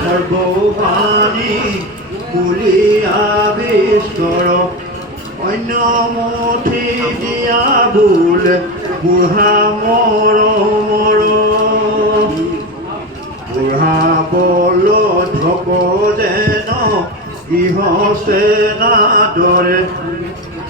খৰ্গবাণী বুলি আবিষ্কাৰ অন্যমুঠি দিয়া বোল বুঢ়া মৰমৰ বুঢ়া বল ঢক যেন ইহছে নাদৰে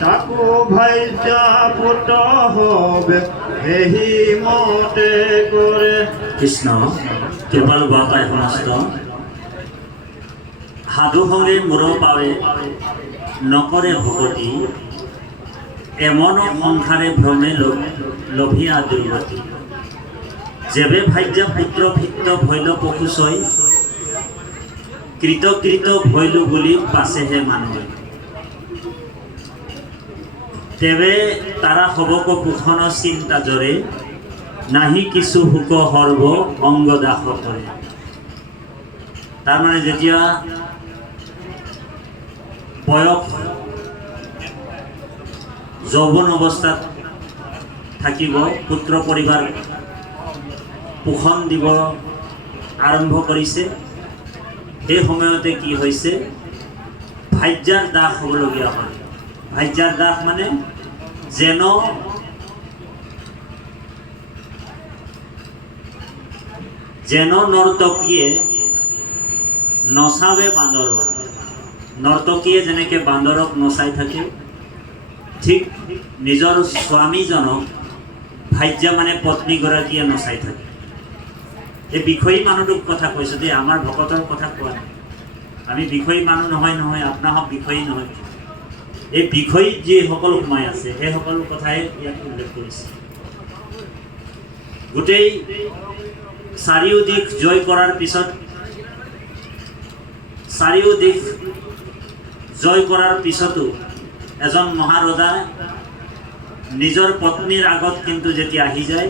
তাকো ভাইজা পুত হবে সেই মতে কৰে। কৃষ্ণ কেৱল বাপাই সমস্ত সাধু সংগে মূৰ পাৱে নকৰে ভকতি এমন সংসাৰে ভ্ৰমে লভিয়া দুৰ্গতি যেবে ভাজ্যা পুত্ৰ ভিত্ত ভৈল পশুচৈ কৃত ভৈলো বুলি পাছেহে মানুহে তেবে তাৰা হবক পোষণ চিন্তা জৰে নাহি কিছু হুক সৰ্ব অংগ দাস কৰে। তাৰমানে যেতিয়া বয়স যৌৱন অৱস্থাত থাকিব পুত্ৰ পৰিবাৰ পোষণ দিব আৰম্ভ কৰিছে, সেই সময়তে কি হৈছে ভাজ্যাৰ দাস হ'বলগীয়া হয়। ভাজ্যাৰ দাস মানে যেন নৰ্তকীয়ে নচাবে বান্দৰক, নৰ্তকীয়ে যেনেকৈ বান্দৰক নচাই থাকে ঠিক নিজৰ স্বামীজনক ভাজ্যা মানে পত্নীগৰাকীয়ে নচাই থাকে। এই বিষয়ী মানুহটোক কথা কৈছোঁ দেই, আমাৰ ভকতৰ কথা কোৱা নাই। আমি বিষয়ী মানুহ নহয় আপোনাহক বিষয়ী নহয়। এই বিষয়ীত যিসকল সোমাই আছে সেই সকলো কথাই ইয়াত উল্লেখ কৰিছে। গোটেই চাৰিও দিশ জয় কৰাৰ পিছত পিছতো এজন মহাৰজা নিজৰ পত্নীৰ আগত কিন্তু যেতিয়া আহি যায়,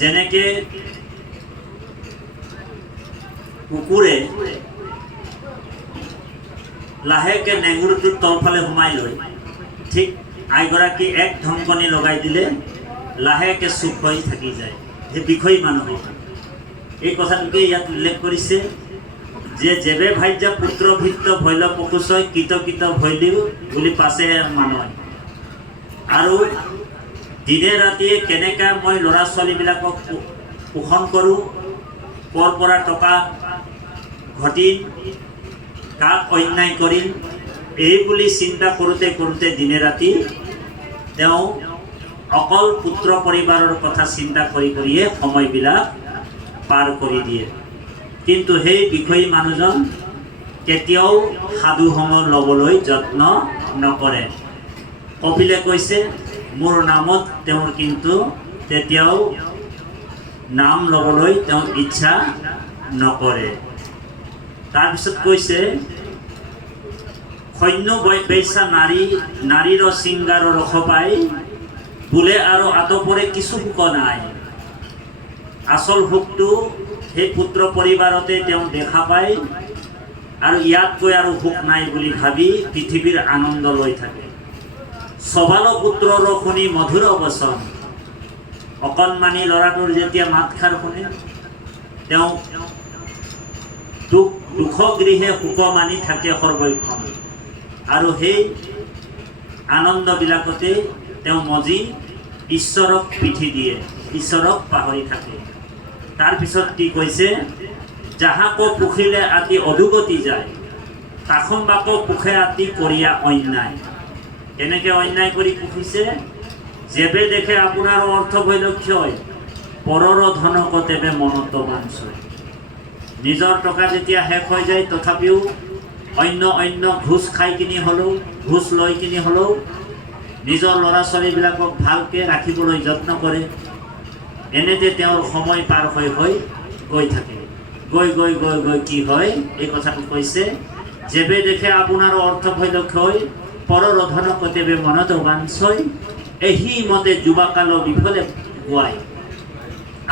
যেনেকৈ কুকুৰে লাহেকৈ নেঙুৰটোৰ তলফালে সোমাই লয়, ঠিক আইগৰাকী এক ধমকনি লগাই দিলে লাহেকৈ চুপ হৈ থাকি যায়। সেই বিষয়ী মানুহ এই কথাটোকে ইয়াত উল্লেখ কৰিছে যে যেবে ভাজ্যা পুত্ৰ ভিত্ত ভৈল পশুচয় কৃত ভৈলিও বুলি পাছেহে মানুহ। আৰু দিনে ৰাতিয়ে কেনেকৈ মই ল'ৰা ছোৱালীবিলাকক পোষণ কৰোঁ, ক'ৰ পৰা টকা ঘটিম, কাক অন্যায় কৰিম, এই বুলি চিন্তা কৰোঁতে দিনে ৰাতি তেওঁ অকল পুত্ৰ পৰিবাৰৰ কথা চিন্তা কৰিয়ে সময়বিলাক পাৰ কৰি দিয়ে। কিন্তু সেই বিষয়ী মানুহজন কেতিয়াও সাধু সংগ ল'বলৈ যত্ন নকৰে। কপিলে কৈছে মোৰ নামত তেওঁৰ কিন্তু তেতিয়াও নাম ল'বলৈ তেওঁ ইচ্ছা নকৰে। তাৰপিছত কৈছে সৈন্য বেচা নাৰীৰ শৃংগাৰৰ ৰস পাই বোলে আৰু আতপৰে কিছু সুখ নাই। আচল সুখটো সেই পুত্ৰ পৰিবাৰতে তেওঁ দেখা পায় আৰু ইয়াতকৈ আৰু সুখ নাই বুলি ভাবি পৃথিৱীৰ আনন্দ লৈ থাকে। সবাল পুত্ৰৰ শুনি মধুৰ বচন, অকণমানি ল'ৰাটোৰ যেতিয়া মাতষাৰ শুনে তেওঁ দুখ গৃহে সুখ মানি থাকে সৰ্বক্ষণ। আৰু সেই আনন্দবিলাকতে তেওঁ মজি ঈশ্বৰক পিঠি দিয়ে, ঈশ্বৰক পাহৰি থাকে। তাৰপিছত কি কৈছে, যাহাকো পুখিলে আতি অধুগতি যায়, তাখম্বাকো পুখে আতি কৰিয়া অন্যায়। কেনেকৈ অন্যায় কৰি পুখিছে, যেবে দেখে আপোনাৰ অৰ্থ বৈলক্ষয় পৰৰ ধনক তেবে মনত বাঞ্ছয়। নিজৰ টকা যেতিয়া শেষ হৈ যায় তথাপিও অন্য ঘোষ খাই কিনি হ'লেও, ঘোষ লৈ কিনি হ'লেও নিজৰ ল'ৰা ছোৱালীবিলাকক ভালকৈ ৰাখিবলৈ যত্ন কৰে। এনেতে তেওঁৰ সময় পাৰ হৈ গৈ থাকে। গৈ কি হয় এই কথাটো কৈছে, যেবে দেখে আপোনাৰ অৰ্থ বৈলক্ষয় পৰৰ ধনক তেবে মনত বাঞ্ছয়। এহি মতে যুৱাকাল বিফলে গোৱাই।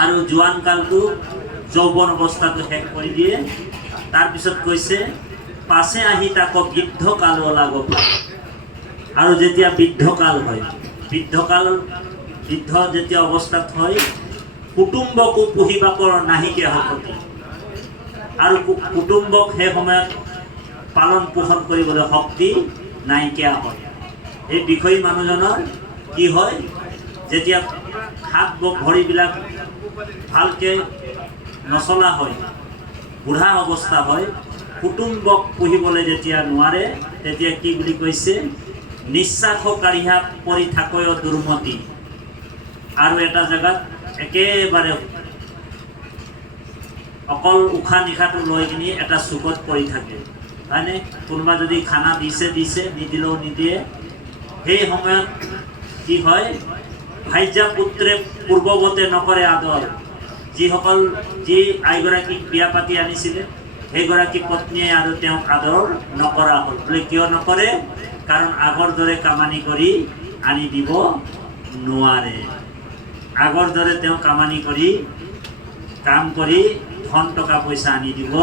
আৰু জোৱান কালটো যৌৱন অৱস্থাটো শেষ কৰি দিয়ে। তাৰপিছত কৈছে পাছে আহি তাক বৃদ্ধ কাল লাগ পায়। আৰু যেতিয়া বৃদ্ধকাল হয়, বৃদ্ধ যেতিয়া অৱস্থাত হয় কুটুম্বকো পুহিবাকৰ নাহিকে শকতি। আৰু কুটুম্বক সেই সময়ত পালন পোষণ কৰিবলৈ শক্তি নাইকিয়া হয়। এই বিষয়ী মানুহজনৰ কি হয়, যেতিয়া হাত ভৰিবিলাক ভালকৈ নচলা হয়, বুঢ়া অৱস্থা হয়, কুটুম্বক পুহিবলৈ যেতিয়া নোৱাৰে, তেতিয়া কি বুলি কৈছে, নিঃশ্বাসকাৰীহা পৰি থাকয় দুৰ্মতি। আৰু এটা জেগাত একেবাৰে অকল উশাহ নিশাহটো লৈ কিনি এটা চুকত পৰি থাকে, হয়নে? কোনোবা যদি খানা দিছে নিদিলেও নিদিয়ে। সেই সময়ত কি হয়, ভাইজা পুত্ৰে পূৰ্বৱতে নকৰে আদৰ। যি আইগৰাকীক বিয়া পাতি আনিছিলে, সেইগৰাকী পত্নীয়ে আৰু তেওঁক আদৰ নকৰা হ'ল। বোলে কিয় নকৰে? কাৰণ আগৰ দৰে কামানি কৰি আনি দিব নোৱাৰে। আগৰ দৰে তেওঁ কামানি কৰি কাম কৰি ধন টকা পইচা আনি দিব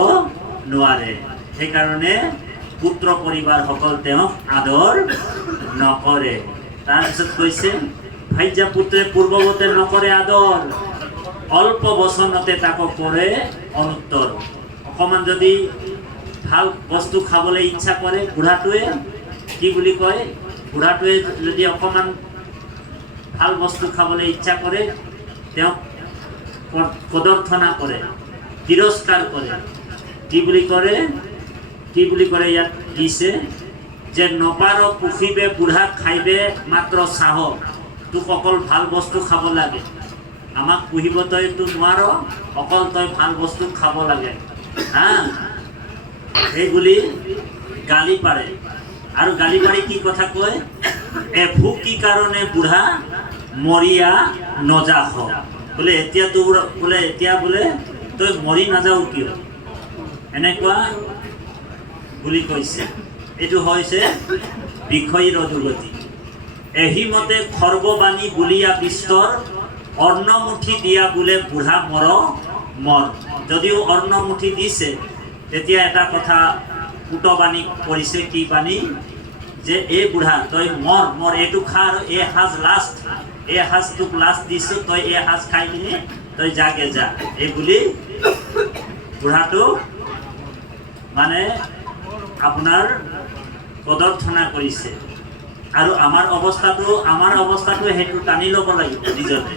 নোৱাৰে। সেইকাৰণে পুত্ৰ পৰিবাৰসকল তেওঁক আদৰ নকৰে। তাৰপিছত কৈছে, ভাইজা পুত্ৰে পূৰ্বৱতে নকৰে আদৰ, অল্প বচনতে তাকো কৰে অনুত্তৰ। অকণমান যদি ভাল বস্তু খাবলৈ ইচ্ছা কৰে, বুঢ়াটোৱে কি বুলি কয়, বুঢ়াটোৱে যদি অকণমান ভাল বস্তু খাবলৈ ইচ্ছা কৰে, তেওঁক কদৰ্থনা কৰে, তিৰস্কাৰ কৰে। কি বুলি কৰে ইয়াত দিছে যে, নপাৰ পুষিবে বুঢ়া খাইবে মাত্ৰ চাহ। তোক অকল ভাল বস্তু খাব লাগে, আমাক পুহিব তইতো নোৱাৰ, অকল তই ভাল বস্তু খাব লাগে, হা? সেইবুলি গালি পাৰে। আৰু গালি পাৰি কি কথা কয়, এভোক কি কাৰণে বুঢ়া মৰিয়া নজাখ। বোলে এতিয়া বোলে তই মৰি নাযাও কিয়, এনেকুৱা বুলি কৈছে। এইটো হৈছে বিষয়ীৰ অধোগতি। এহিমতে খৰ্ববাণী বুলিয়া বিস্তৰ, অৰ্ণমুঠি দিয়া বোলে বুঢ়া মৰ। যদিও অৰ্ণমুঠি দিছে, তেতিয়া এটা কথা পুতবাণী কৰিছে। কি বাণী? যে এই বুঢ়া তই মৰ, এইটো খা, আৰু এই সাজ লাষ্ট, এই সাজটোক লাষ্ট দিছো, তই এই সাজ খাই কিনি তই যাগে যা, এই বুলি বুঢ়াটো মানে আপোনাৰ কদৰ্থনা কৰিছে। আৰু আমাৰ অৱস্থাটো সেইটো টানি ল'ব লাগিব নিজতে।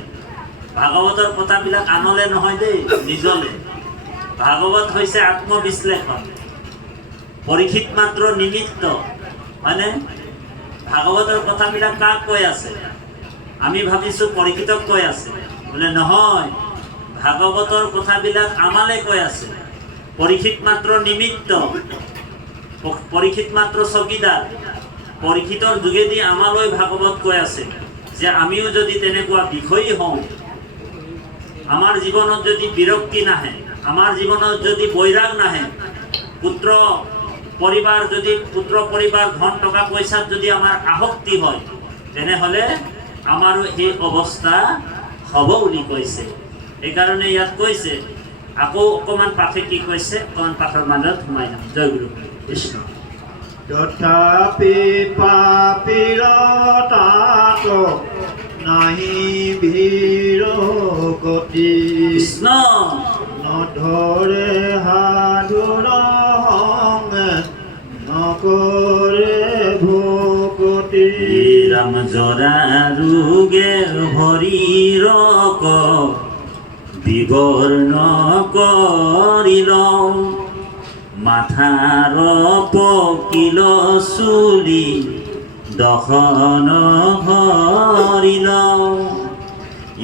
ভাগৱতৰ কথাবিলাক আনলে নহয় দেই, নিজলে। ভাগৱত হৈছে আত্মবিশ্লেষণ, পৰীক্ষিত মাত্ৰ নিমিত্ত, হয়নে? ভাগৱতৰ কথাবিলাক কাক কৈ আছে? আমি ভাবিছোঁ পৰীক্ষিতক কৈ আছে, বোলে নহয়, ভাগৱতৰ কথাবিলাক আমালে কৈ আছে। পৰীক্ষিত মাত্ৰ নিমিত্ত, পৰীক্ষিত মাত্ৰ চকীদাৰ। পৰীক্ষিতৰ যোগেদি আমালৈ ভাগৱত কৈ আছে যে আমিও যদি তেনেকুৱা বিষয়ী হওঁ, আমাৰ জীৱনত যদি বিৰক্তি নাহে, আমাৰ জীৱনত যদি বৈৰাগ নাহে, পুত্ৰ পৰিবাৰ ধন টকা পইচাত যদি আমাৰ আসক্তি হয়, তেনেহ'লে আমাৰো সেই অৱস্থা হ'ব বুলি কৈছে। সেইকাৰণে ইয়াত কৈছে, আকৌ অকণমান পাঠে কি কৈছে, অকণমান পাঠৰ মাজত সোমাই যাম। জয় গুৰু কৃষ্ণ। তথাপি পাপীৰ তাত নাহি ভীৰ গতি, কৃষ্ণ নধৰে সাধুৰ সংগে নকৰে ভকতি। ৰাম জৰা ৰোগে হৰিৰক বিবৰ্ণ কৰিল, মাথাৰ পকিল চুলি দহন হৰিল।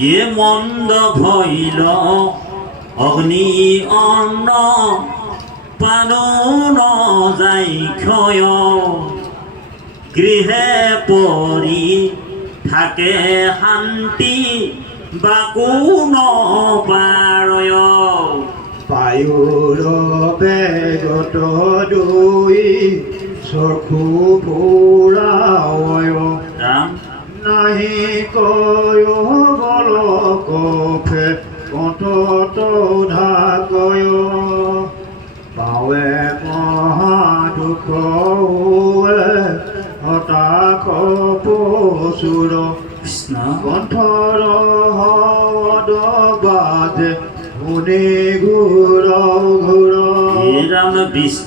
ইয়ে মন্দ ভৈল অগ্নি অন্ন, পানো নযায় ক্ষয়। গৃহে পৰি থাকে শান্তি, বাকো নপাৰয়। বায়ুৰ বেগত দুই চকু ফুৰায়, ৰাম নাহি কয় বল কফে কণ্ঠত ঢাকয়। পাৱে মহা দুখ হতাশ পশুৰ, কৃষ্ণ কণ্ঠৰ হদ বাজে শুনি ঘূৰ ঘূৰ। বিস্তাৰ